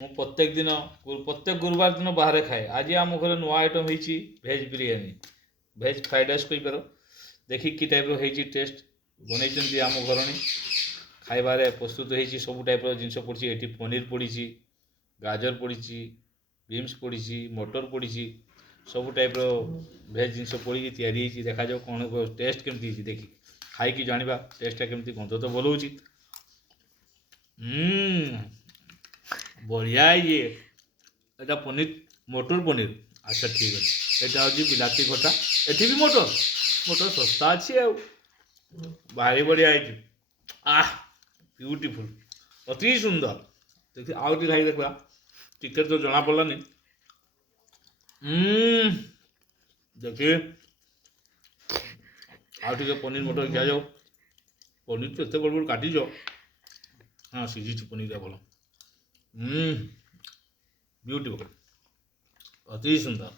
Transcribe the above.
ମୁଁ ପ୍ରତ୍ୟେକ ଗୁରୁବାର ଦିନ ବାହାରେ ଖାଏ। ଆଜି ଆମ ଘରେ ନୂଆ ଆଇଟମ୍ ହେଇଛି veg biryani, veg fried rice କହିପାର। ଦେଖି କି ଟାଇପ୍ର ହେଇଛି ଟେଷ୍ଟ। ବନେଇଛନ୍ତି ଆମ ଘରଣୀ। ଖାଇବାରେ ପ୍ରସ୍ତୁତ ହେଇଛି, ସବୁ ଟାଇପ୍ର ଜିନିଷ ପଡ଼ିଛି। ଏଠି ପନିର ପଡ଼ିଛି, ଗାଜର ପଡ଼ିଛି, ବିନ୍ସ ପଡ଼ିଛି, ମଟର ପଡ଼ିଛି, ସବୁ ଟାଇପ୍ର ଭେଜ୍ ଜିନିଷ ପଡ଼ିକି ତିଆରି ହେଇଛି। ଦେଖାଯାଉ କ'ଣ ଟେଷ୍ଟ କେମିତି ହେଇଛି, ଦେଖି ଖାଇକି ଜାଣିବା ଟେଷ୍ଟଟା କେମିତି। ଗନ୍ଧ ତ ଭଲ ହେଉଛି। ବଢ଼ିଆ ହେଇଛି। এটা পনির, মটর পনির। আচ্ছা ঠিক আছে, এটা হচ্ছে বিলাতি ঘটা। এটি ବି মটর, মটর ଶସ୍ତା ଅଛି ଆଉ। ଭାରି ବଢ଼ିଆ ହେଇଛି। ଆহ, ବିୟୁଟିଫୁଲ୍, ଅତି ସୁନ୍ଦର। ଦେଖି ଆଉ ଟିକେ ଖାଇ ଦେଖିବା। ଟିକେ ତ ଜଣା ପଡ଼ିଲାନି। ଦେଖି ଆଉ ଟିକେ ପନିର ମଟର ଖିଆଯାଉ। ପନିର ତ ଏତେ ବଡ଼ ବଡ଼ କାଟିଛ। ହଁ, ସିଝିଛି ପନିରଟା ଭଲ। ବିୟୁଟିଫୁଲ୍, ଅତି ସୁନ୍ଦର।